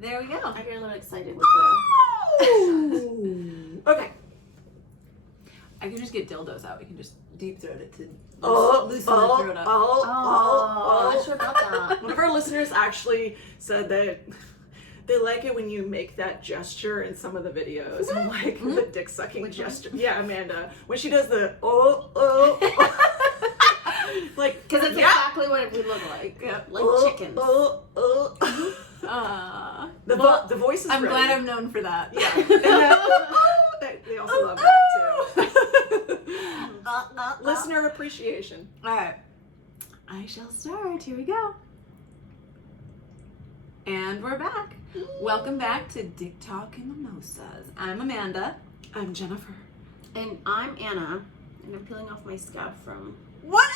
There we go. I get a little excited with the... Okay. I can just get dildos out. We can just deep throat it to loosen the throat up. I should have got that. One of our listeners actually said that they like it when you make that gesture in some of the videos. Like the dick sucking gesture. Yeah, Amanda. When she does the like, because it's exactly what we look like. Yeah. Like chickens. The voice is I'm ready. glad I'm known for that. Yeah. And they also love that too. Listener appreciation. All right. I shall start. Here we go. And we're back. Welcome back to Dick Talk and Mimosas. I'm Amanda. I'm Jennifer. And I'm Anna. And I'm peeling off my scab from... What?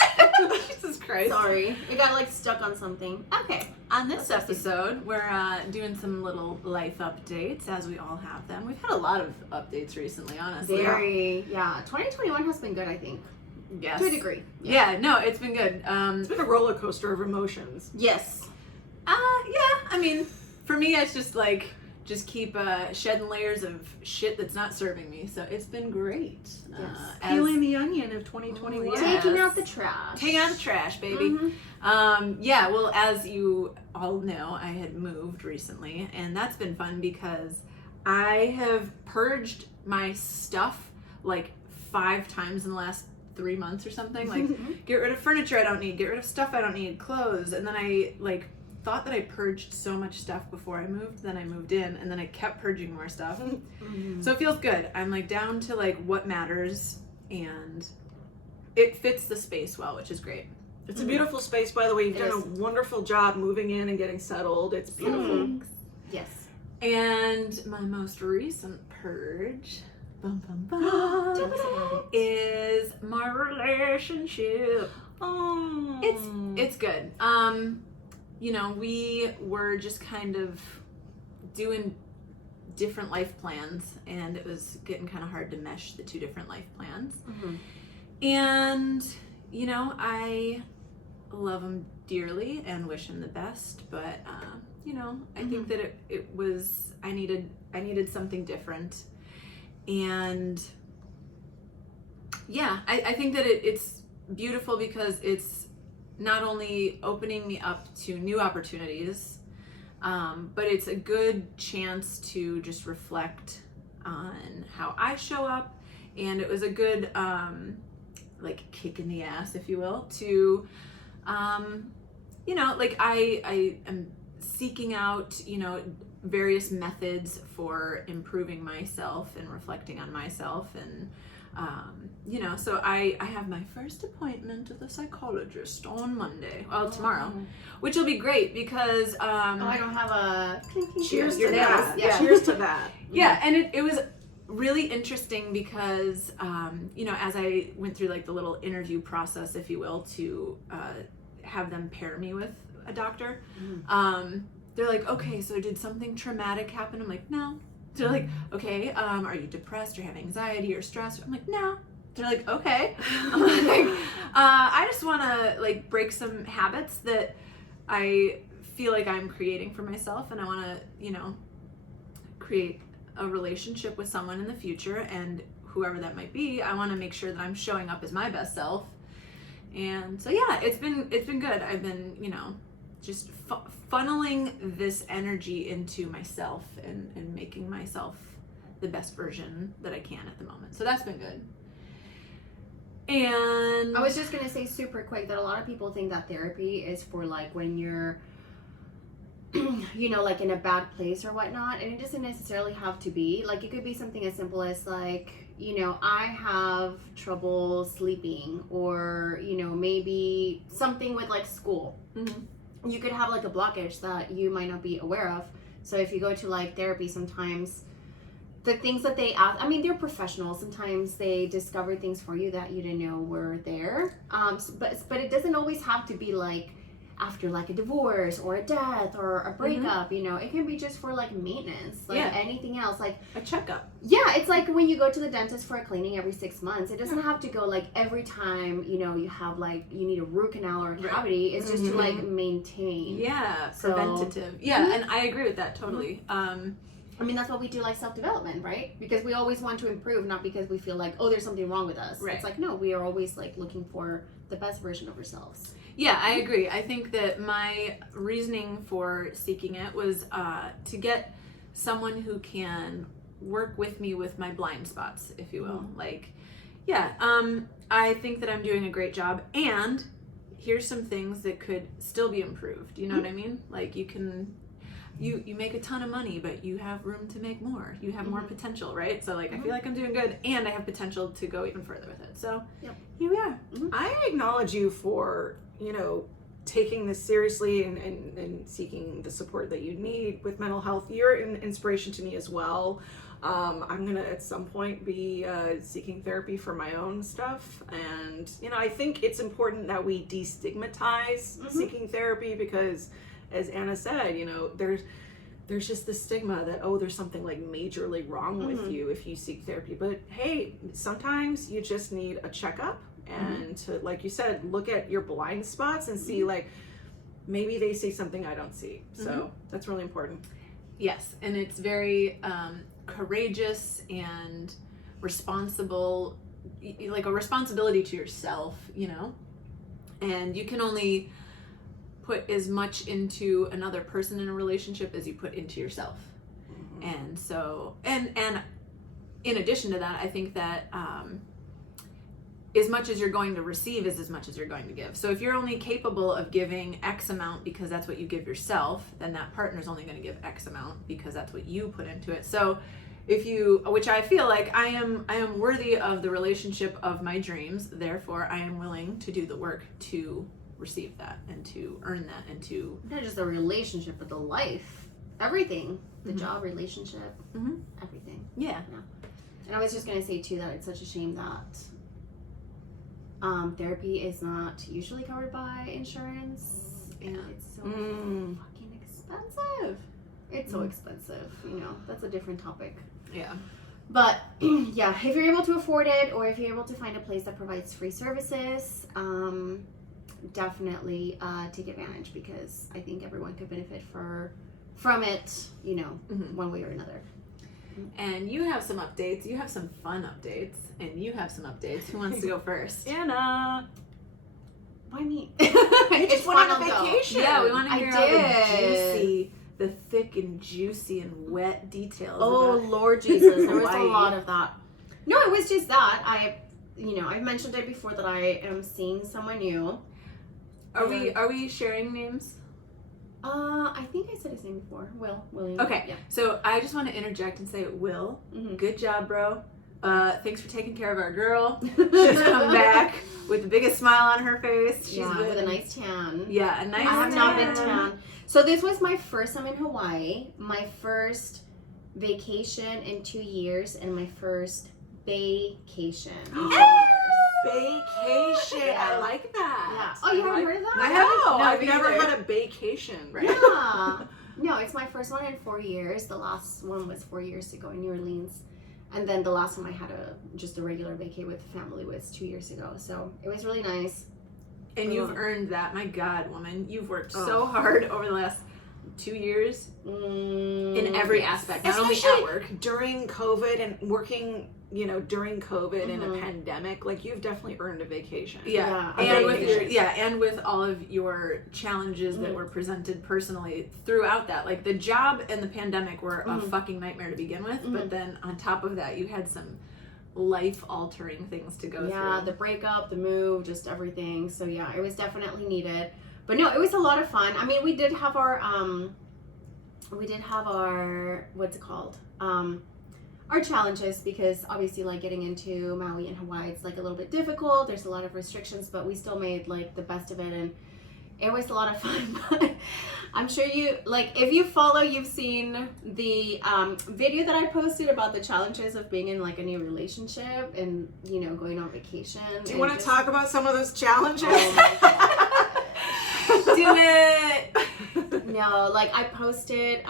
Jesus Christ. Sorry. It got like stuck on something. Okay. On this episode, we're doing some little life updates, as we all have them. We've had a lot of updates recently, honestly. Very, yeah. 2021 has been good, I think. Yes. To a degree. Yeah, no, it's been good. It's been a roller coaster of emotions. Yes. Yeah, I mean, for me, it's just like, just keep shedding layers of shit that's not serving me. So it's been great. Yes. Peeling the onion of 2021. Yes. Taking out the trash. Taking out the trash, baby. Mm-hmm. Yeah, well, as you all know, I had moved recently, and that's been fun because I have purged my stuff like 5 times in the last 3 months or something. Like, get rid of furniture I don't need, get rid of stuff I don't need, clothes, and then I like thought that I purged so much stuff before I moved, then I moved in, and then I kept purging more stuff. So it feels good. I'm like down to like what matters, and it fits the space well, which is great. It's a beautiful space, by the way. You've It done a wonderful job moving in and getting settled. It's beautiful. Yes. And my most recent purge, Tell us about it. is my relationship. Oh. It's good. You know, we were just kind of doing different life plans, and it was getting kind of hard to mesh the 2 different life plans. And, you know, I love him dearly and wish him the best, but, you know, I think that it was, I needed something different. And yeah, I think that it's beautiful because it's not only opening me up to new opportunities, but it's a good chance to just reflect on how I show up. And it was a good, like, kick in the ass, if you will, to, you know, like I am seeking out, you know, various methods for improving myself and reflecting on myself. And you know, so I have my first appointment with a psychologist on Monday, tomorrow, which will be great because I don't have a Cheers to Your nails. that. Yeah. Cheers to that. Yeah, and it was really interesting because you know, as I went through like the little interview process, if you will, to have them pair me with a doctor, they're like, okay, so did something traumatic happen? I'm like, no. They're like, okay, are you depressed or have anxiety or stress? I'm like, no. They're like, okay. I'm like, I just want to like break some habits that I feel like I'm creating for myself, and I want to, you know, create a relationship with someone in the future, and whoever that might be, I want to make sure that I'm showing up as my best self. And so yeah, it's been good. I've been, you know, just funneling this energy into myself and making myself the best version that I can at the moment. So that's been good. And I was just gonna say super quick that a lot of people think that therapy is for like when you're you know, like in a bad place or whatnot, and it doesn't necessarily have to be. Like, it could be something as simple as like, you know, I have trouble sleeping, or, you know, maybe something with like school. You could have like a blockage that you might not be aware of. So if you go to like therapy, sometimes the things that they ask, I mean, they're professionals. Sometimes they discover things for you that you didn't know were there. But it doesn't always have to be like after like a divorce or a death or a breakup, you know, it can be just for like maintenance, like anything else, like a checkup. Yeah, it's like when you go to the dentist for a cleaning every 6 months. It doesn't have to go like every time, you know, you have like you need a root canal or a cavity. It's just to like maintain. Yeah, preventative. Yeah, and I agree with that totally. I mean, that's what we do, like self-development, right? Because we always want to improve, not because we feel like, oh, there's something wrong with us. Right. It's like, no, we are always like looking for the best version of ourselves. Yeah, I agree. I think that my reasoning for seeking it was to get someone who can work with me with my blind spots, if you will. Like, I think that I'm doing a great job, and here's some things that could still be improved. You know what I mean? Like, you can... You make a ton of money, but you have room to make more. You have more potential, right? So, like, I feel like I'm doing good, and I have potential to go even further with it. So, here we are. I acknowledge you for, you know, taking this seriously and seeking the support that you need with mental health. You're an inspiration to me as well. I'm gonna at some point be seeking therapy for my own stuff, and you know, I think it's important that we destigmatize seeking therapy, because as Anna said, you know, there's just the stigma that, oh, there's something like majorly wrong with you if you seek therapy. But hey, sometimes you just need a checkup and to, like you said, look at your blind spots and see like maybe they see something I don't see. So that's really important. Yes, and it's very courageous and responsible, like a responsibility to yourself, you know, and you can only put as much into another person in a relationship as you put into yourself. And so, and in addition to that, I think that as much as you're going to receive is as much as you're going to give. So if you're only capable of giving X amount because that's what you give yourself, then that partner's only going to give X amount because that's what you put into it. So if you, which I feel like I am worthy of the relationship of my dreams, therefore I am willing to do the work to receive that and to earn that and to... Not just the relationship, but the life. Everything. The job, relationship, everything. Yeah. And I was just going to say, too, that it's such a shame that therapy is not usually covered by insurance. And it's so fucking expensive. It's so expensive, you know. That's a different topic. Yeah. But, yeah, if you're able to afford it, or if you're able to find a place that provides free services, definitely take advantage, because I think everyone could benefit from it, you know, one way or another. And you have some updates. You have some fun updates, and you have some updates. Who wants to go first? Anna. Why me? You just went on a vacation. Yeah, we want to hear I all did. the thick and juicy and wet details. Oh, about Lord Jesus. There was a Hawaii. lot of that. No, it was just that. I've mentioned it before that I am seeing someone new. Are we sharing names? I think I said his name before. William. Okay. Yeah. So I just want to interject and say, Will, good job, bro. Thanks for taking care of our girl. She's come back with the biggest smile on her face. She's been, with a nice tan. Yeah, a nice I have tan. not been tan. So this was my first time in Hawaii, my first vacation in 2 years, and my first vacation. Vacation. I like that. Yeah. Oh, you haven't heard of that? I haven't. No, No, I've me never neither. had a vacation. Right? Yeah. No, it's my first one in 4 years. The last one was 4 years ago in New Orleans. And then the last time I had just a regular vacay with the family was 2 years ago. So it was really nice. And you've earned that. My God, woman. You've worked so hard over the last 2 years in every aspect, not only at work. During COVID and working, you know, during COVID and a pandemic, like you've definitely earned a vacation. Yeah, and with all of your challenges that were presented personally throughout that, like the job and the pandemic were a fucking nightmare to begin with, but then on top of that, you had some life-altering things to go through. Yeah, the breakup, the move, just everything. So yeah, it was definitely needed. But no, it was a lot of fun. I mean, we did have our what's it called? Our challenges, because obviously like getting into Maui and Hawaii, it's like a little bit difficult. There's a lot of restrictions, but we still made like the best of it, and it was a lot of fun. But I'm sure you, like, if you follow, you've seen the video that I posted about the challenges of being in like a new relationship and, you know, going on vacation. Do you want to talk about some of those challenges? Oh my God. Do it. No, like I posted,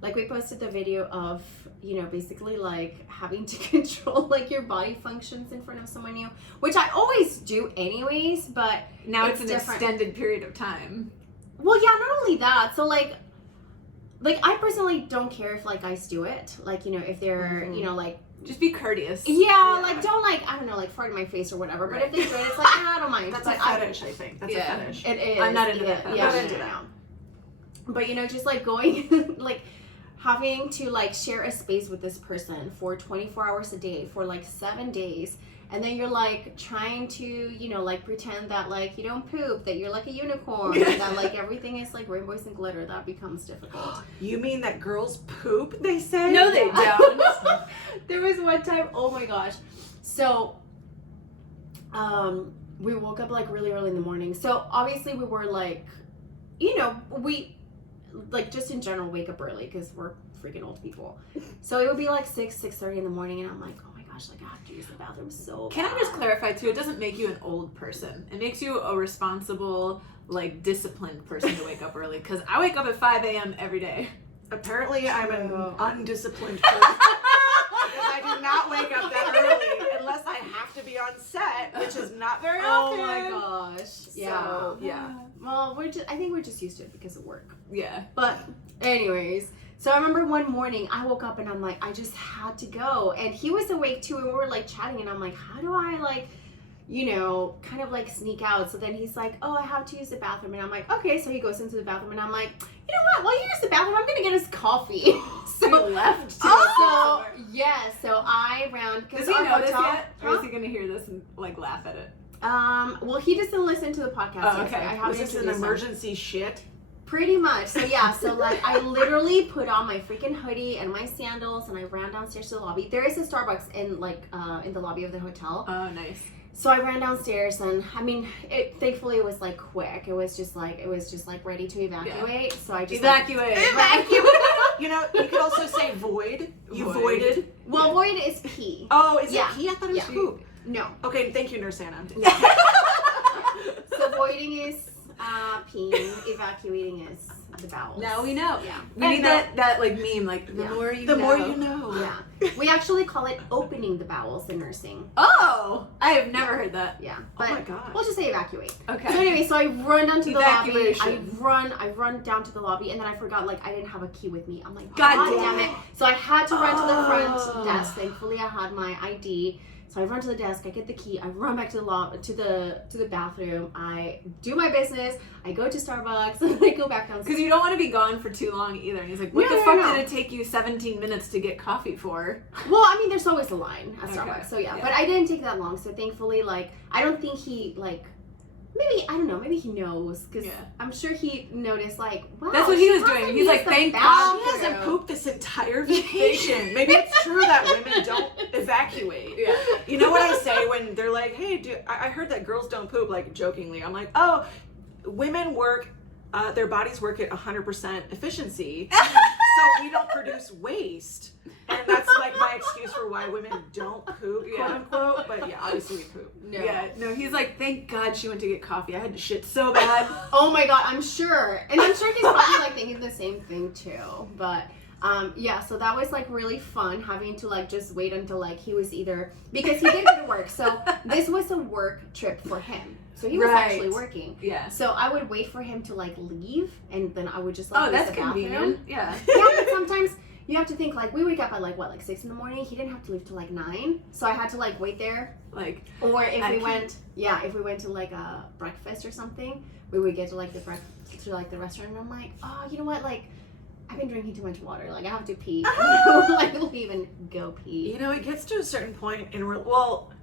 like we posted the video of, you know, basically like having to control like your body functions in front of someone new, which I always do anyways, but Now it's an different. extended period of time. Well, yeah, not only that, so like I personally don't care if like guys do it, like, you know, if they're, you know, like, just be courteous. yeah, like don't like, I don't know, like fart in my face or whatever, but if they do it, it's like, I don't mind. That's but a fetish, I think. That's a fetish. It is. I'm not into that. Yeah, I'm not into that. But you know, just like going, like having to like share a space with this person for 24 hours a day for like 7 days, and then you're like trying to, you know, like pretend that like you don't poop, that you're like a unicorn, and that like everything is like rainbows and glitter. That becomes difficult. You mean that girls poop, they say? No, they don't. There was one time, oh my gosh. So, we woke up like really early in the morning. So obviously we were like, you know, we like just in general wake up early because we're freaking old people. So it would be like 6:30 in the morning, and I'm like, oh my gosh, like I have to use the bathroom so Can I bad. just clarify too? It doesn't make you an old person. It makes you a responsible, like disciplined person to wake up early. Because I wake up at 5 a.m. every day. Apparently, I'm an undisciplined person. Because I do not wake up that early unless I have to be on set, which is not very Oh often. my gosh. Yeah. So, yeah. Well, I think we're just used to it because of work. Yeah. But anyways, so I remember one morning I woke up and I'm like, I just had to go. And he was awake too, and we were like chatting, and I'm like, how do I like, you know, kind of like sneak out? So then he's like, oh, I have to use the bathroom. And I'm like, okay. So he goes into the bathroom, and I'm like, you know what? While you use the bathroom, I'm gonna get us coffee. So you left. So yeah, so I ran. Does he know this yet? Or is he going to hear this and like laugh at it? Well, he doesn't listen to the podcast. Oh, yet, okay. so I haven't Was this an introduced him. emergency shit? Pretty much. So yeah, so like I literally put on my freaking hoodie and my sandals, and I ran downstairs to the lobby. There is a Starbucks in like in the lobby of the hotel. Oh, nice. So I ran downstairs, and I mean, thankfully it was like quick. It was just like ready to evacuate. So I just Evacuate. Evacuate. You know, you could also say void. You Void. voided. Well, void is pee. Oh, is Yeah. it pee? I thought it was Yeah. poop. No. Okay, thank you, Nurse Anna. So voiding is peeing. Evacuating is the bowels. Now we know. Yeah. We need that like meme, like the Yeah. more you The know. more you know. Yeah. We actually call it opening the bowels in nursing. Oh, I have never heard that. Yeah. Oh But my god. we'll just say evacuate. Okay. So anyway, so I run down to the lobby. Evacuation. I run down to the lobby, and then I forgot like I didn't have a key with me. I'm like, God God damn damn it! So I had to run to the Oh. front desk. Thankfully, I had my ID. So I run to the desk. I get the key. I run back to the bathroom. I do my business. I go to Starbucks, and I go back downstairs. Because you don't want to be gone for too long either. And he's like, what No, the no, fuck no. did it take you 17 minutes to get coffee for? Well, I mean, there's always a line at Okay. Starbucks. So yeah, Yeah. but I didn't take that long. So thankfully, like, I don't think he like. Maybe, I don't know, maybe he knows, because Yeah. I'm sure he noticed, like, wow. That's what he she was doing. hasn't He's like, used the thank God bathroom. She hasn't pooped this entire vacation. Maybe it's true that women don't evacuate. Yeah. You know what I say when they're like, hey, I heard that girls don't poop, like jokingly. I'm like, oh, women work, their bodies work at 100% efficiency. So we don't produce waste. And that's like my excuse for why women don't poop, quote unquote. But yeah, obviously we poop. No. Yeah, no, he's like, thank God she went to get coffee. I had to shit so bad. Oh my God, I'm sure. And I'm sure he's probably like thinking the same thing too. But yeah, so that was like really fun having to like just wait until like he was either, because he did go to work. So this was a work trip for him. So he was Right. actually working. Yeah. So I would wait for him to like leave, and then I would just like Oh, use that's the bathroom. convenient. Yeah. Yeah, but sometimes you have to think like we wake up at like what, like 6 in the morning. He didn't have to leave till like 9, so I had to like wait there. Like, Or if I we can't- went, if we went to like a breakfast or something, we would get to like the the restaurant, and I'm like, oh, you know what, like I've been drinking too much water, like I have to pee. Like we'll even go pee. You know, it gets to a certain point in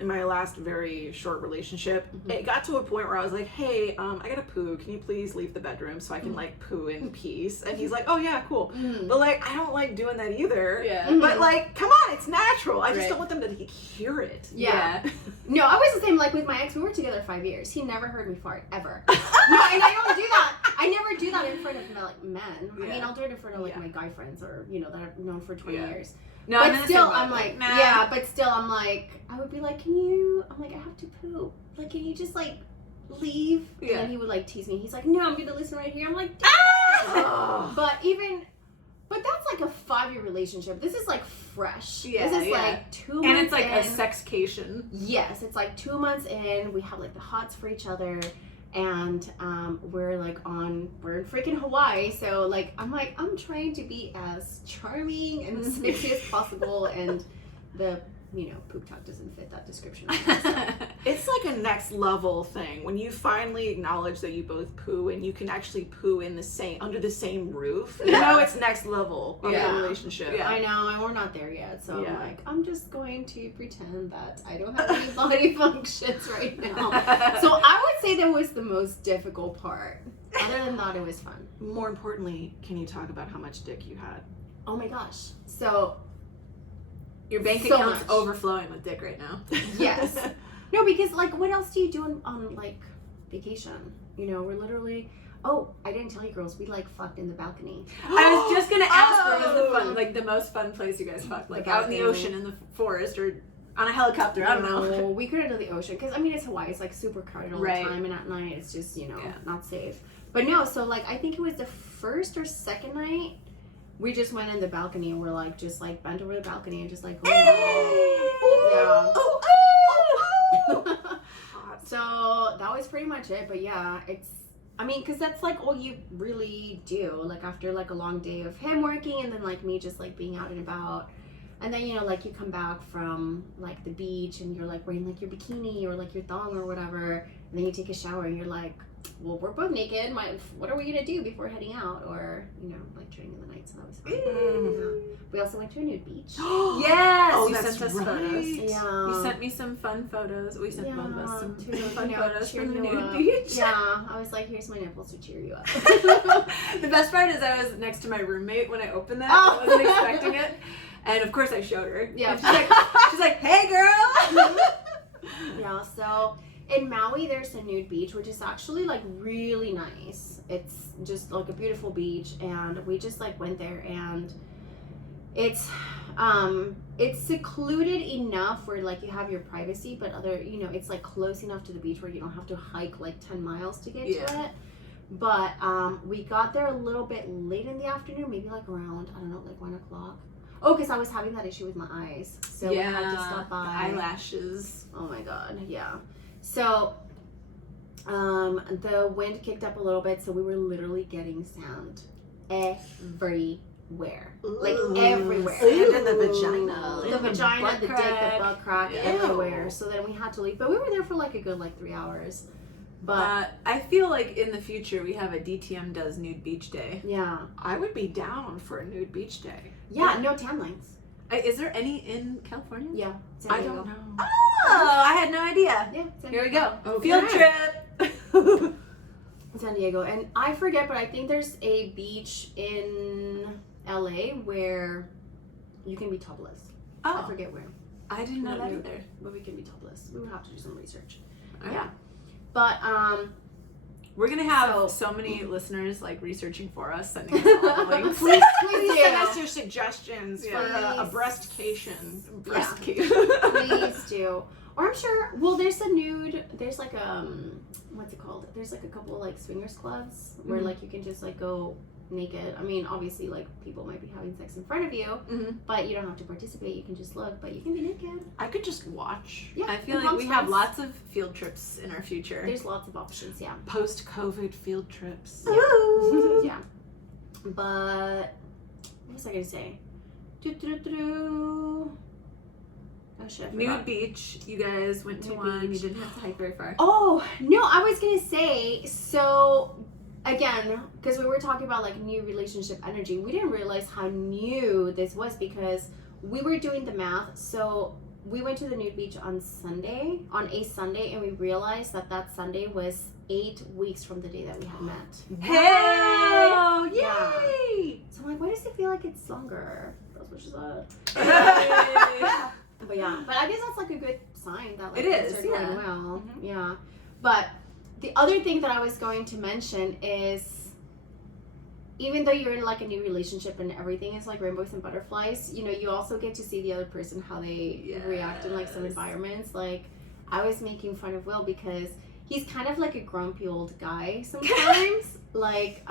my last very short relationship, it got to a point where I was like, hey, I gotta poo. Can you please leave the bedroom so I can like poo in peace? And he's like, oh yeah, cool. Mm. But like, I don't like doing that either. yeah. Mhm. But like, come on, it's natural. I just Right. don't want them to hear it. Yeah. No, I was the same. Like with my ex, we were together 5 years. He never heard me fart ever. No, and I don't do that. I never do that in front of like men. I mean, Yeah. I'll do it in front of like Yeah. my guy friends, or you know, that I've known for 20 Yeah. years. No, I'm in But the still, same boat. I'm like, nah. yeah. But still, I'm like, I would be like, I'm like, I have to poop. Like, can you just like leave. And Yeah. then he would like tease me. He's like, no, I'm gonna listen right here. I'm like, Oh. but that's like a 5-year relationship. This is like fresh. Yeah, this is yeah. like 2 months And it's like in. a sexcation. Yes, it's like 2 months in. We have like the hots for each other, and we're in freaking Hawaii. So like I'm trying to be as charming and sexy as possible, and the poop talk doesn't fit that description. It's like a next level thing when you finally acknowledge that you both poo and you can actually poo under the same roof. You know, it's next level of Yeah. the relationship. Yeah. I know, and we're not there yet. So Yeah. I'm just going to pretend that I don't have any body functions right now. So I would say that was the most difficult part. Other than that, it was fun. More importantly, can you talk about how much dick you had? Oh my gosh. So Your bank So account's much. overflowing with dick right now. yes. No, because like what else do you do on like vacation? We're literally I didn't tell you girls, we like fucked in the balcony. I was just gonna ask where was the Oh. fun, like the most fun place you guys fucked, like The out in the balcony. ocean, in the forest, or on a helicopter. I don't know. No, we couldn't do the ocean because it's Hawaii. It's like super crowded all Right. the time, and at night it's just Yeah. not safe. But no, so like I think it was the first or second night we just went in the balcony and we're like just like bent over the balcony and just like yeah. So that was pretty much it. But yeah, because that's like all you really do. Like after like a long day of him working and then like me just like being out and about. And then, like you come back from like the beach and you're like wearing like your bikini or like your thong or whatever. And then you take a shower and you're like, well, we're both naked. What are we going to do before heading out? Or, like during the night. So that was fun. Yeah. We also went to a nude beach. Yes, Oh, you that's sent us right. photos. Yeah. You sent me some fun photos. We sent both of us some to, fun photos cheer from the you nude up. beach. Yeah, I was like, here's my nipples to cheer you up. The best part is I was next to my roommate when I opened that. Oh. I wasn't expecting it. And of course I showed her. Yeah. And she's like, hey girl. Yeah, so in Maui there's a nude beach, which is actually like really nice. It's just like a beautiful beach, and we just like went there, and it's secluded enough where like you have your privacy, but it's like close enough to the beach where you don't have to hike like 10 miles to get to it. But we got there a little bit late in the afternoon, maybe like around, I don't know, like 1 o'clock. Oh, because I was having that issue with my eyes, so we had to stop by. The eyelashes. Oh my god, yeah. So the wind kicked up a little bit, so we were literally getting sand everywhere. Like everywhere. Sand in the vagina. The vagina, butt the dick, crack. the butt crack, Ew. everywhere. So then we had to leave. But we were there for like a good 3 hours. But I feel like in the future we have a DTM does nude beach day. yeah. I would be down for a nude beach day. Yeah, no tan lines. Is there any in California? Yeah. San I Diego. don't know. Oh, I had no idea. Yeah, San Here we Diego. go. Okay. Field trip. San Diego. And I forget, but I think there's a beach in LA where you can be topless. I Oh, forget where, I didn't know No, that no. either. but we can be topless. We would have to do some research. All right. Yeah. But We're gonna have So- so many listeners like researching for us, sending us all the links. please Please do. send us your suggestions Yeah. for a Please. breastcation. Yeah. Breastcation. Please do. Or I'm sure. Well, there's a nude. There's like what's it called? There's like a couple like swingers clubs where Mhm. like you can just like go naked. I mean, obviously like people might be having sex in front of you, Mhm. but you don't have to participate. You can just look, but you can be naked. I could just watch. Yeah, I feel and like we have hot lots of field trips in our future. There's lots of options. Yeah. Post-COVID field trips. Yeah. But what was I gonna say? Oh shit. I Nude forgot. beach. You guys went to Nude one. beach. You didn't have to hike very far. Oh no, I was gonna say, so again, because we were talking about like new relationship energy, we didn't realize how new this was because we were doing the math. So we went to the nude beach on a Sunday, and we realized that Sunday was 8 weeks from the day that we had met. Hey! Oh, Yeah. yay! So I'm like, why does it feel like it's longer? That's what she said. Hey! But yeah, but I guess that's like a good sign that like It things is, are going yeah. well. Mhm. Yeah. But the other thing that I was going to mention is even though you're in like a new relationship and everything is like rainbows and butterflies, you also get to see the other person how they react in like some Yes. environments. Like I was making fun of Will because he's kind of like a grumpy old guy sometimes. like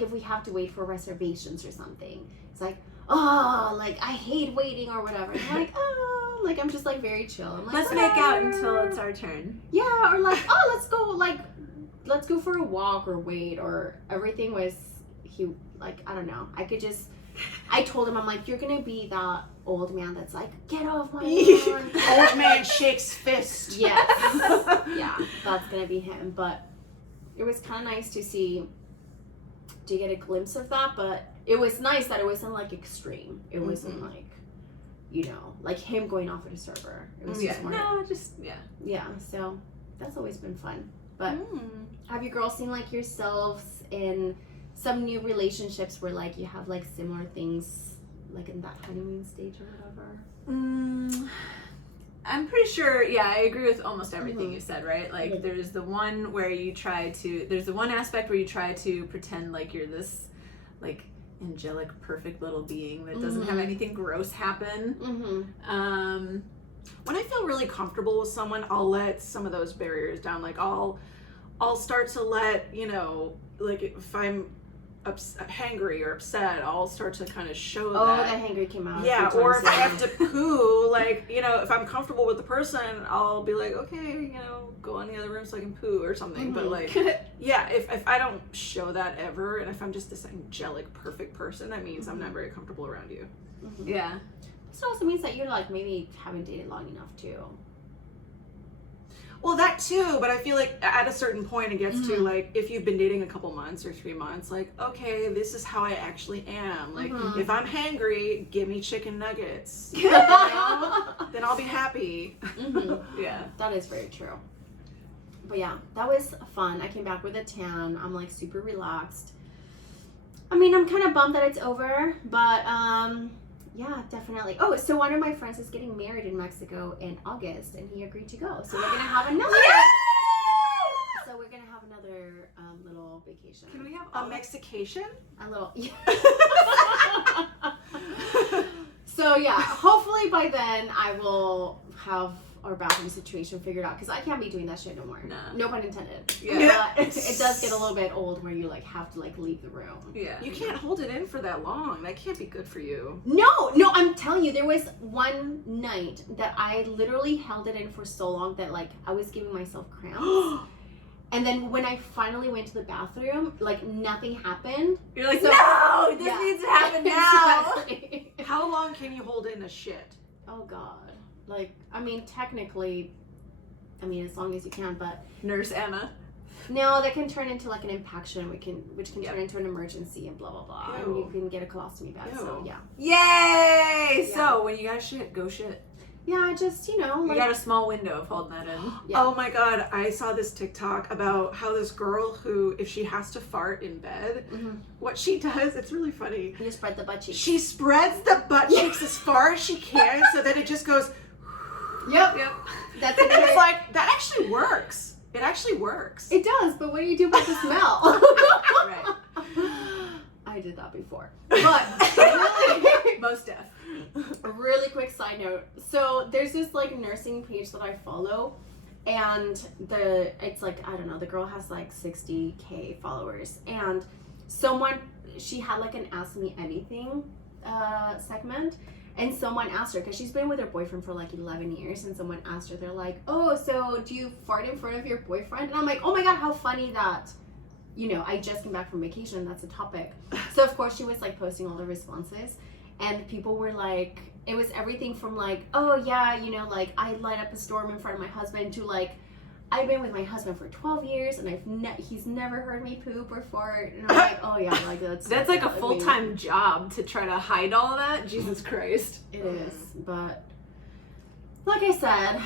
if we have to wait for reservations or something, it's like, oh, like I hate waiting or whatever. I'm like, oh, like I'm just like very chill. I'm like, let's make out until it's our turn. Yeah, or like, oh, let's go for a walk or wait, or everything was I don't know. I told him, I'm like, you're gonna be that old man that's like, get off my lawn. Old man shakes fist. Yes. Yeah, that's gonna be him. But it was kind of nice to get a glimpse of that. But it was nice that it wasn't like extreme. It wasn't like, like him going off at a server. It was just more. No, Yeah, so that's always been fun. But have you girls seen like yourselves in some new relationships where like you have like similar things like in that honeymoon stage or whatever? I'm pretty sure, I agree with almost everything you said, right? Like there's the one where there's the one aspect where you try to pretend like you're this like angelic, perfect little being that doesn't have anything gross happen. When I feel really comfortable with someone, I'll let some of those barriers down. Like I'll start to let, like if I'm hangry or upset, I'll start to kind of show that. Oh, the hangry came out. Yeah, or if I have to poo, like, if I'm comfortable with the person, I'll be like, okay, go in the other room so I can poo or something. But like, yeah, if I don't show that ever, and if I'm just this angelic, perfect person, that means I'm not very comfortable around you. Yeah. This also means that you're like maybe haven't dated long enough too. Well, that too, but I feel like at a certain point it gets to like, if you've been dating a couple months or 3 months, like, okay, this is how I actually am. Like, if I'm hangry, give me chicken nuggets. Then I'll be happy. Yeah. That is very true. But yeah, that was fun. I came back with a tan. I'm like super relaxed. I mean, I'm kind of bummed that it's over, but yeah, definitely. Oh, so one of my friends is getting married in Mexico in August, and he agreed to go. So we're gonna have another. So we're gonna have another little vacation. Can we have a Mexication? A little. So yeah, hopefully by then I will have our bathroom situation figured out, because I can't be doing that shit no more. Nah. No pun intended. Yeah. It does get a little bit old where you like have to like leave the room. Yeah. You can't hold it in for that long. That can't be good for you. No, I'm telling you, there was one night that I literally held it in for so long that like I was giving myself cramps. And then when I finally went to the bathroom, like nothing happened. You're like, no, this needs to happen now. Exactly. How long can you hold in a shit? Oh God. Like, I mean, technically, as long as you can, but Nurse Emma. no, that can turn into like an impaction, which can turn into an emergency and blah blah blah, and you can get a colostomy bag. So yeah. Yay! Yeah. So when you got shit, go shit. Yeah, just like, you got a small window of holding that in. Yeah. Oh my God, I saw this TikTok about how this girl who, if she has to fart in bed, what she does, it's really funny. You spread the butt cheeks. She spreads the butt cheeks as far as she can so that it just goes. Yep. That's it. It's like, that actually works. It actually works. It does, but what do you do about the smell? Right. I did that before. But really, Most deaf. a really quick side note. So there's this like nursing page that I follow, and it's like, I don't know, the girl has like 60K followers, and she had like an Ask Me Anything segment. And someone asked her, because she's been with her boyfriend for like 11 years, and someone asked her, they're like, oh, so do you fart in front of your boyfriend? And I'm like, oh my God, how funny that, I just came back from vacation and that's a topic. So of course she was like posting all the responses, and people were like, it was everything from like, oh yeah, like I light up a storm in front of my husband, to like, I've been with my husband for 12 years and he's never heard me poop or fart. And I'm like, oh yeah, like that's like a full-time job to try to hide all of that. Jesus Christ. It is, but like I said,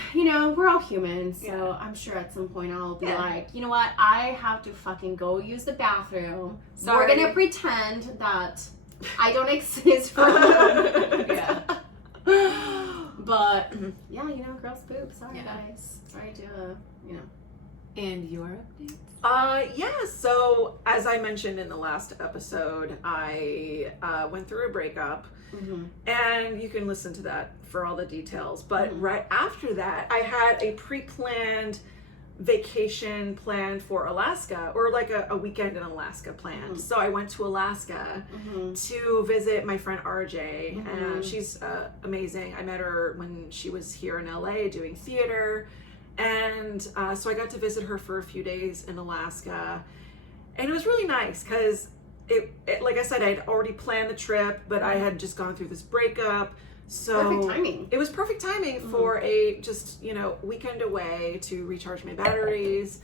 we're all humans, so I'm sure at some point I'll be like, you know what, I have to fucking go use the bathroom. Sorry. We're gonna pretend that I don't exist for a moment. Yeah. But yeah, girls poop. Sorry guys. Sorry to And your updates? So as I mentioned in the last episode, I went through a breakup, and you can listen to that for all the details. But right after that, I had a pre-planned vacation planned for Alaska, or like a weekend in Alaska planned. So I went to Alaska to visit my friend RJ, and she's amazing. I met her when she was here in LA doing theater, and so I got to visit her for a few days in Alaska, and it was really nice because it like I said, I'd already planned the trip, but I had just gone through this breakup. So perfect timing. It was perfect timing for a just, weekend away to recharge my batteries.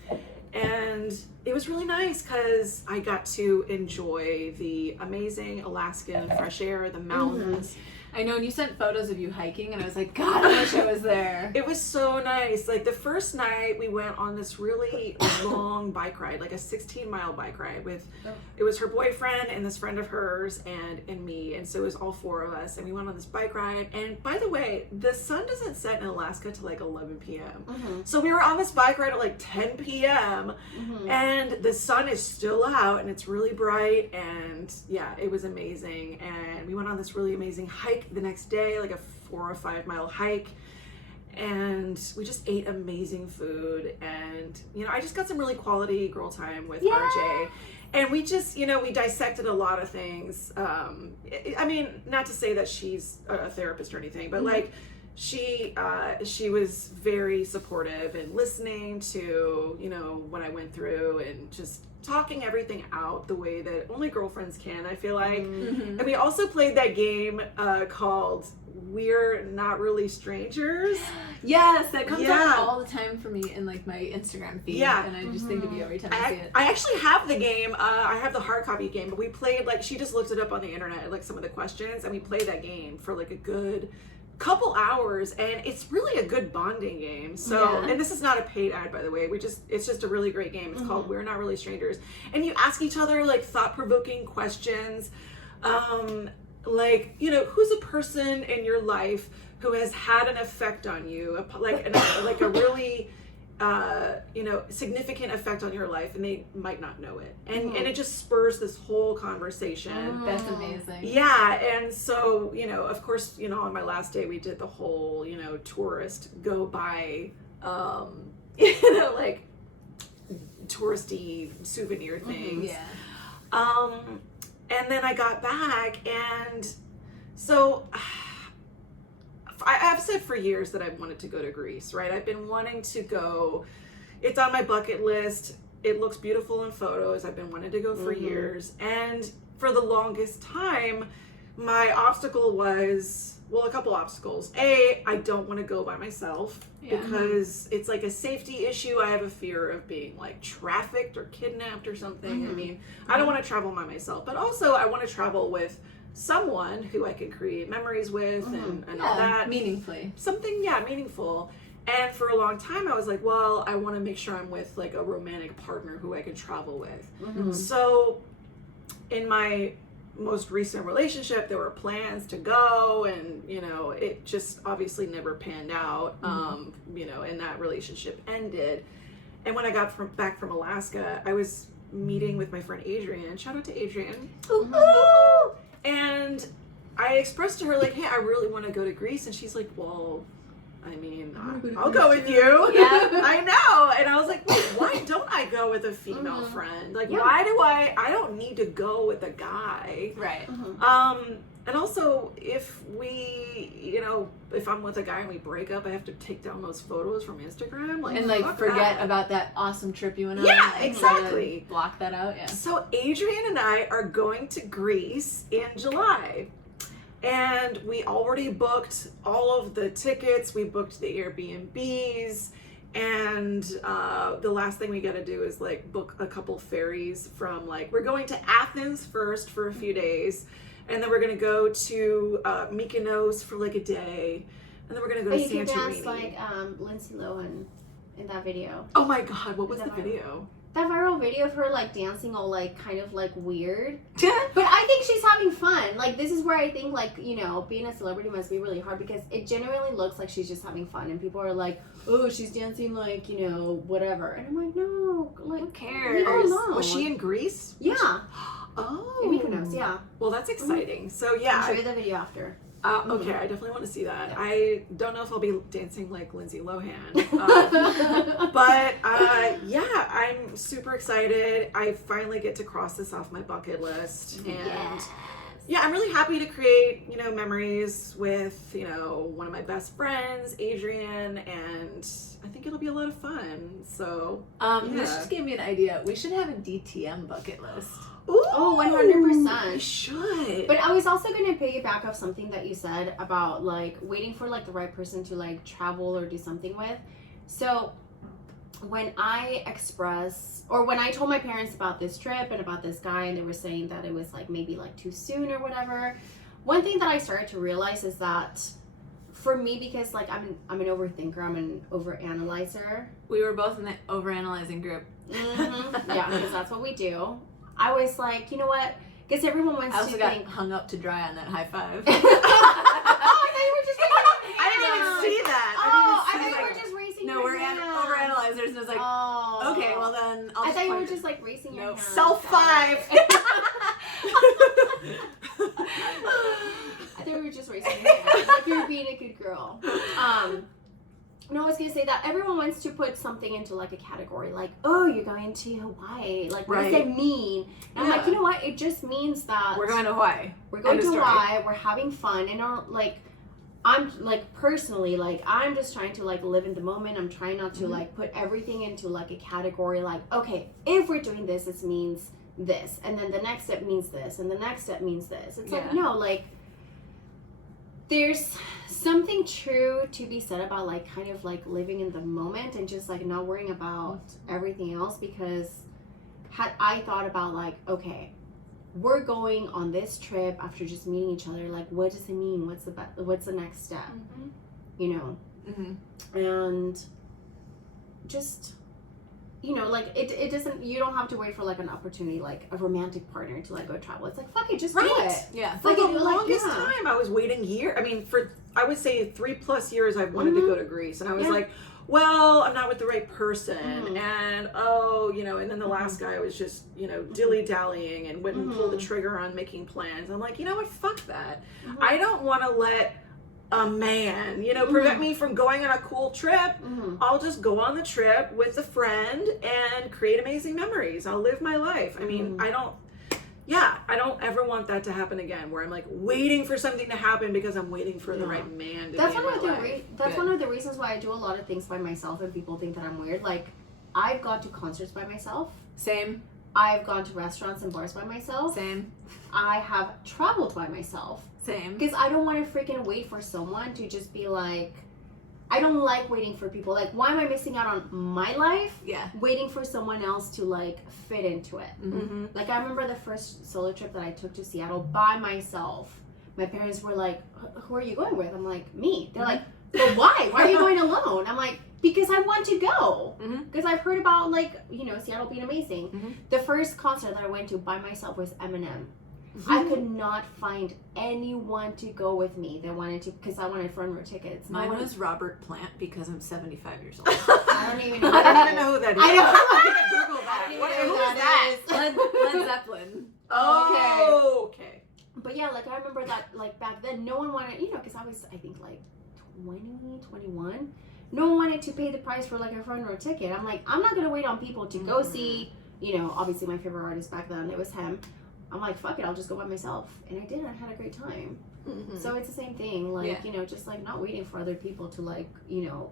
And it was really nice because I got to enjoy the amazing Alaskan fresh air, the mountains. I know, and you sent photos of you hiking, and I was like, God, I wish I was there. It was so nice. Like, the first night we went on this really long bike ride, like a 16-mile bike ride with, it was her boyfriend and this friend of hers and me. And so it was all four of us, and we went on this bike ride. And by the way, the sun doesn't set in Alaska till like 11 p.m. So we were on this bike ride at like 10 p.m. and the sun is still out and it's really bright. And yeah, it was amazing. And we went on this really amazing hike the next day, like a 4 or 5 mile hike, and we just ate amazing food. And I just got some really quality girl time with RJ, and we just we dissected a lot of things. I mean, not to say that she's a therapist or anything, but like she was very supportive and listening to what I went through, and just talking everything out the way that only girlfriends can, I feel like. And we also played that game called We're Not Really Strangers. Yes, that comes up all the time for me in like my Instagram feed. Yeah. And I just think of you every time I see it. I actually have the game. I have the hard copy game, but we played, like, she just looked it up on the internet, like some of the questions, and we played that game for like a good couple hours, and it's really a good bonding game. So and this is not a paid ad, by the way. It's just a really great game. It's called We're Not Really Strangers, and you ask each other like thought-provoking questions, like who's a person in your life who has had an effect on you, like a really significant effect on your life, and they might not know it, and it just spurs this whole conversation. That's amazing. Yeah. And so of course, on my last day we did the whole tourist go by like touristy souvenir things. And then I got back, and so I've said for years that I've wanted to go to Greece, right? I've been wanting to go. It's on my bucket list. It looks beautiful in photos. I've been wanting to go for years. And for the longest time, my obstacle was, well, a couple obstacles. I don't want to go by myself because it's like a safety issue. I have a fear of being like trafficked or kidnapped or something. I mean, I don't want to travel by myself, but also I want to travel with someone who I can create memories with and all that. Meaningfully. Something, meaningful. And for a long time I was like, well, I want to make sure I'm with like a romantic partner who I can travel with. So in my most recent relationship, there were plans to go, and it just obviously never panned out. And that relationship ended. And when I got back from Alaska, I was meeting with my friend Adrienne. Shout out to Adrienne. And I expressed to her, like, hey, I really want to go to Greece. And she's like, well, I mean, I'll go with you. Yeah. I know. And I was like, wait, why don't I go with a female friend? Like, why do I don't need to go with a guy. Right. And also, if we, if I'm with a guy and we break up, I have to take down those photos from Instagram. And like forget about that awesome trip you went on. Yeah, and exactly. Block that out. Yeah. So Adrienne and I are going to Greece in July. And we already booked all of the tickets. We booked the Airbnbs. And the last thing we got to do is like book a couple ferries from we're going to Athens first for a few days. And then we're going to go to Mykonos for like a day. And then we're going to go to Santorini. You can dance like Lindsay Lohan in that video. Oh my God, what was the video? That viral video of her like dancing all like kind of like weird. But I think she's having fun. Like this is where I think like, being a celebrity must be really hard because it genuinely looks like she's just having fun, and people are like, oh, she's dancing like, whatever. And I'm like, no, like who cares? Was she in Greece? Yeah. Oh. In Mykonos, yeah. Well, that's exciting. So yeah. I'll show you the video after. Okay, I definitely want to see that. Yeah. I don't know if I'll be dancing like Lindsay Lohan. But yeah, I'm super excited. I finally get to cross this off my bucket list. And yeah, I'm really happy to create, you know, memories with, you know, one of my best friends, Adrian, and I think it'll be a lot of fun. So, This just gave me an idea. We should have a DTM bucket list. ooh, Oh, 100%. we should. But I was also going to piggyback off something that you said about like waiting for like the right person to like travel or do something with. So when I when I told my parents about this trip and about this guy, and they were saying that it was like maybe like too soon or whatever, one thing that I started to realize is that for me, because like I'm an overthinker, I'm an overanalyzer. We were both in the overanalyzing group. Yeah, because that's what we do. I was like, you know what? Because everyone wants I also to got think. hung up to dry on that high five. Oh, I thought you were just I didn't even see that. Oh, I I thought didn't you even were see just raising No, your we're hand. overanalyzers, and it's like, Oh. okay, well then I'll I just thought you were point- just like raising your Nope. hand. Self five. I thought you were just raising your hand. Like you were being a good girl. No, I was gonna say that everyone wants to put something into like a category, like, oh, you're going to Hawaii. Like, what does Right. it mean? And I'm like, you know what? It just means that We're going to Hawaii. we're going End to of story. Hawaii. We're having fun, and like, I'm like personally, like, I'm just trying to like live in the moment. I'm trying not to like put everything into like a category. Like, okay, if we're doing this, it means this, and then the next step means this, and the next step means this. It's like, Yeah. no, like, there's something true to be said about like kind of like living in the moment and just like not worrying about everything else. Because had I thought about like, okay, we're going on this trip after just meeting each other, like, what does it mean? What's the next step? You know? And just, you know, like it doesn't, you don't have to wait for like an opportunity, like a romantic partner to like go travel. It's like, fuck it, just do it. Yeah. For Like, the it- like, longest yeah. time, I was waiting here. I mean, I would say 3+ years I've wanted to go to Greece. And I was Yeah. like, well, I'm not with the right person. Mhm. And, you know, and then the last guy was just, you know, dilly-dallying and wouldn't pull the trigger on making plans. I'm like, you know what? Fuck that. I don't want to let a man, you know, prevent me from going on a cool trip. I'll just go on the trip with a friend and create amazing memories. I'll live my life. I mean, I don't ever want that to happen again, where I'm like waiting for something to happen because I'm waiting for the right man to That's be in one my of the life. that's one of the reasons why I do a lot of things by myself, and people think that I'm weird. Like, I've gone to concerts by myself. Same. I've gone to restaurants and bars by myself. Same. I have traveled by myself. Same. Because I don't want to freaking wait for someone to just be like, I don't like waiting for people. Like, why am I missing out on my life? Yeah. Waiting for someone else to like fit into it. Mm-hmm. Like, I remember the first solo trip that I took to Seattle by myself. My parents were like, who are you going with? I'm like, me. They're like, but why? Why are you going alone? I'm like, because I want to go. Because I've heard about, like, you know, Seattle being amazing. The first concert that I went to by myself was Eminem. I could not find anyone to go with me that wanted to, because I wanted front row tickets. Mine was Robert Plant because I'm 75 years old. I don't even know. I don't even know who that is. I know. Google that. I don't even What, know who who is that that? is. Led Zeppelin. Oh, okay. But yeah, like, I remember that, like, back then, no one wanted, you know, because I was, I think, like, 21. No one wanted to pay the price for, like, a front row ticket. I'm like, I'm not going to wait on people to go see, you know, obviously my favorite artist back then, it was him. I'm like, fuck it, I'll just go by myself. And I did, I had a great time. So it's the same thing, like, you know, just, like, not waiting for other people to, like, you know,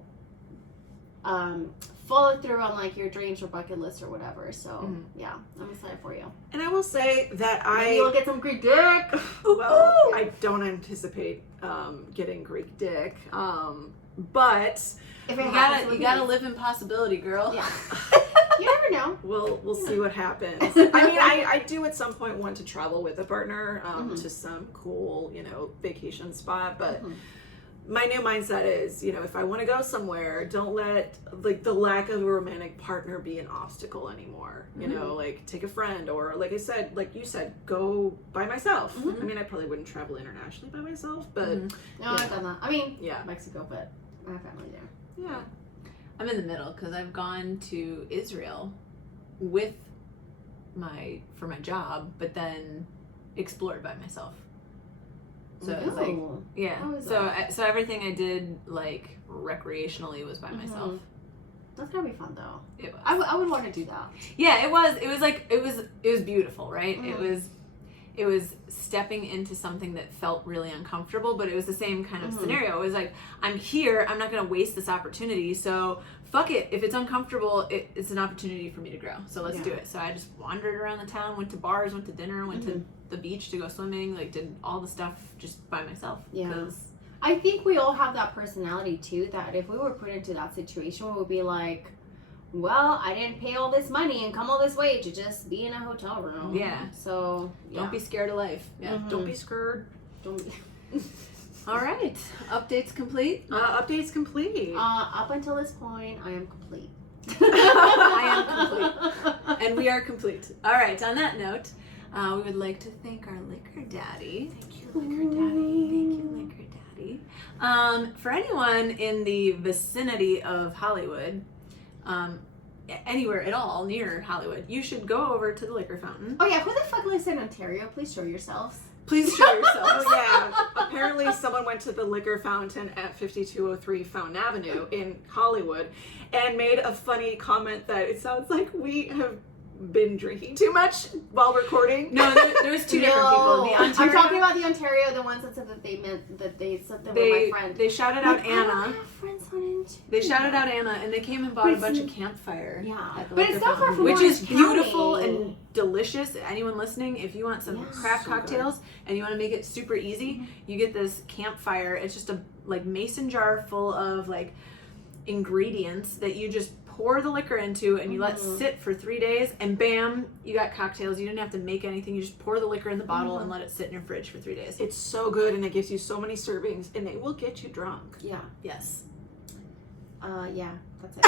follow through on, like, your dreams or bucket list or whatever. So, yeah, I'm excited for you. And I will say that Maybe you'll get some Greek dick. Well, I don't anticipate getting Greek dick, but If it You happens, gotta live in possibility, girl. Yeah. You never know. we'll see what happens. I mean, I do at some point want to travel with a partner to some cool, you know, vacation spot, but my new mindset is, you know, if I want to go somewhere, don't let, like, the lack of a romantic partner be an obstacle anymore. You know, like, take a friend, or, like I said, like you said, go by myself. I mean, I probably wouldn't travel internationally by myself, but No, I've done that. I mean, yeah. Mexico, but I have family there. Yeah. I'm in the middle because I've gone to Israel with for my job, but then explored by myself. So it was like, Oh. yeah. How was So that? so everything I did like recreationally was by myself. That's gonna be fun though. It was. I would want to do that. Yeah, it was. It was like it was beautiful, right? Mm. It was stepping into something that felt really uncomfortable, but it was the same kind of scenario. It was like, I'm here, I'm not going to waste this opportunity, so fuck it. If it's uncomfortable, it's an opportunity for me to grow. So let's do it. So I just wandered around the town, went to bars, went to dinner, went to the beach to go swimming, like did all the stuff just by myself. Yeah. 'Cause- I think we all have that personality too, that if we were put into that situation, we would be like, well, I didn't pay all this money and come all this way to just be in a hotel room. Yeah. So, yeah. Don't be scared of life. Yeah. Don't be scared. Don't be. All right. Updates complete. Updates complete. Up until this point, I am complete. I am complete. And we are complete. All right. On that note, we would like to thank our liquor daddy. Thank you, liquor daddy. Thank you, liquor daddy. For anyone in the vicinity of Hollywood, anywhere at all near Hollywood, you should go over to the liquor fountain. Oh yeah, who the fuck lives in Ontario? Please show yourselves. Please show yourselves. Oh yeah. Apparently someone went to the liquor fountain at 5203 Fountain Avenue in Hollywood and made a funny comment that it sounds like we have been drinking too much while recording. No, there was two different people. The I'm Ontario, talking about the Ontario, the ones that said that they meant that they said they were my friend. they shouted out Like, I don't Anna. have friends on Ontario. They shouted out Anna, and they came and bought But a bunch it's- of campfire. Yeah, at the but liquor it's not far fountain, from which Orange is beautiful County. and delicious. Anyone listening, if you want some Yeah. craft So good. cocktails and you want to make it super easy, you get this campfire. It's just a like mason jar full of like ingredients that you just pour the liquor into and you let sit for 3 days, and bam, you got cocktails. You didn't have to make anything. You just pour the liquor in the bottle and let it sit in your fridge for 3 days. It's so good and it gives you so many servings and it will get you drunk. Yeah. Yes. Yeah, that's it.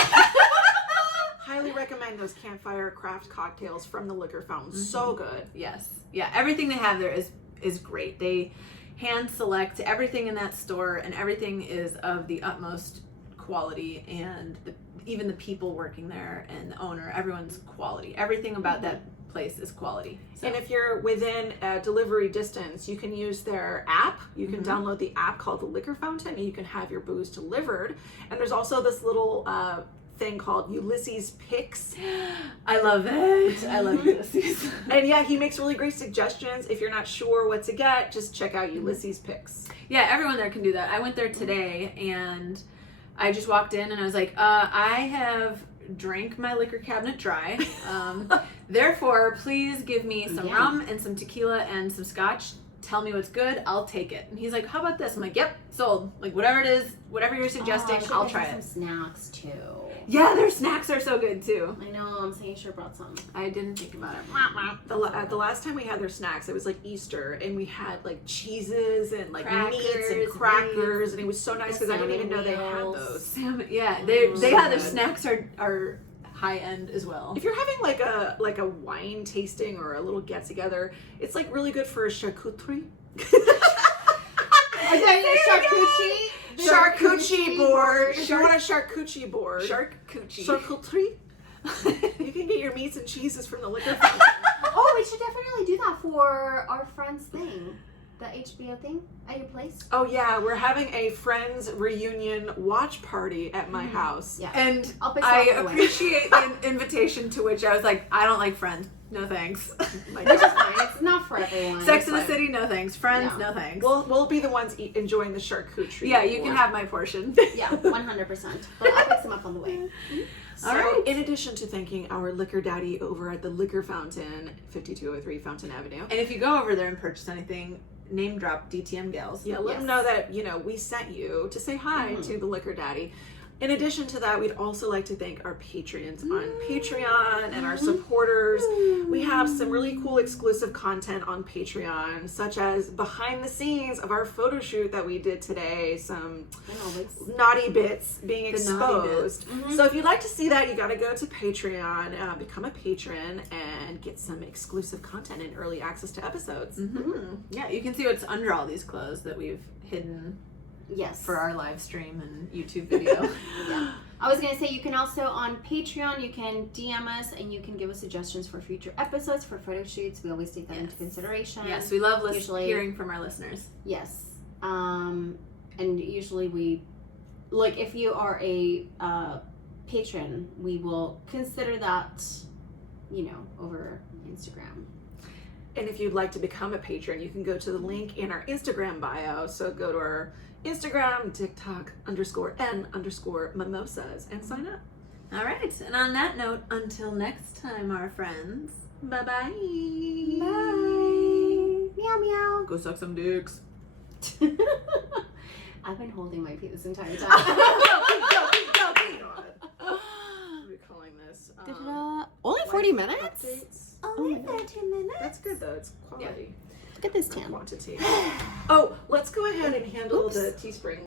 Highly recommend those campfire craft cocktails from the liquor fountain. So good. Yes. Yeah. Everything they have there is great. They hand select everything in that store, and everything is of the utmost quality, and even the people working there and the owner, everyone's quality. Everything about that place is quality. So. And if you're within a delivery distance, you can use their app. You can download the app called the Liquor Fountain, and you can have your booze delivered. And there's also this little thing called Ulysses Picks. I love it. I love Ulysses. And yeah, he makes really great suggestions. If you're not sure what to get, just check out Ulysses Picks. Yeah, everyone there can do that. I went there today, and I just walked in and I was like, I have drank my liquor cabinet dry. Therefore, please give me some rum and some tequila and some scotch. Tell me what's good. I'll take it. And he's like, how about this? I'm like, yep, sold. Like, whatever it is, whatever you're suggesting, I'll try it. Some snacks too. Yeah, their snacks are so good too. I know. I'm saying you should have brought some. I didn't think about it. The last time we had their snacks, it was like Easter, and we had like cheeses and like meats and Crackers, crackers, and it was so nice because I didn't even know they had meals. those. Salmon, yeah, they So yeah, their good. snacks are high end as well. If you're having like a wine tasting or a little get together, it's like really good for a charcuterie. Are they charcuterie? Charcuterie board. If you want a charcuterie board, Shark coochie. charcuterie, you can get your meats and cheeses from the liquor fountain. Oh, we should definitely do that for our friends thing, the HBO thing at your place. Oh yeah, we're having a friends reunion watch party at my house. Yeah. And I'll pick I some up the way. appreciate the invitation, to which I was like, I don't like Friends. No thanks. My Which is God. fine. It's not for everyone. Sex in the fine. City, no thanks. Friends, Yeah. no thanks. We'll be the ones enjoying the charcuterie. yeah, you can board. have my portion. Yeah, 100%. But I'll pick some up on the way. So, All right. in addition to thanking our liquor daddy over at the Liquor Fountain, 5203 Fountain Avenue. And if you go over there and purchase anything, name drop DTM Gals. Yeah, let them know that, we sent you to say hi to the liquor daddy. In addition to that, we'd also like to thank our patrons on Patreon and our supporters. We have some really cool exclusive content on Patreon, such as behind the scenes of our photo shoot that we did today, some And always. naughty bits being The naughty exposed. So if you'd like to see that, you got to go to Patreon, become a patron, and get some exclusive content and early access to episodes. Yeah, you can see what's under all these clothes that we've hidden Yes. for our live stream and YouTube video. Yeah. I was going to say, you can also on Patreon, you can DM us and you can give us suggestions for future episodes, for photo shoots. We always take that into consideration. Yes, we love Usually- hearing from our listeners. Yes. And usually we, like, if you are a patron, we will consider that, you know, over Instagram. And if you'd like to become a patron, you can go to the link in our Instagram bio. So go to our Instagram, TikTok_N_mimosas and sign up. All right. And on that note, until next time, our friends. Bye-bye. Bye. Meow meow. Go suck some dicks. I've been holding my pee this entire time. What are we calling this? Only Life 40 minutes? updates? Only 30 minutes? That's good though. It's quality. Look at this Not tan. quantity. Oh, let's go ahead and handle Oops. the Teespring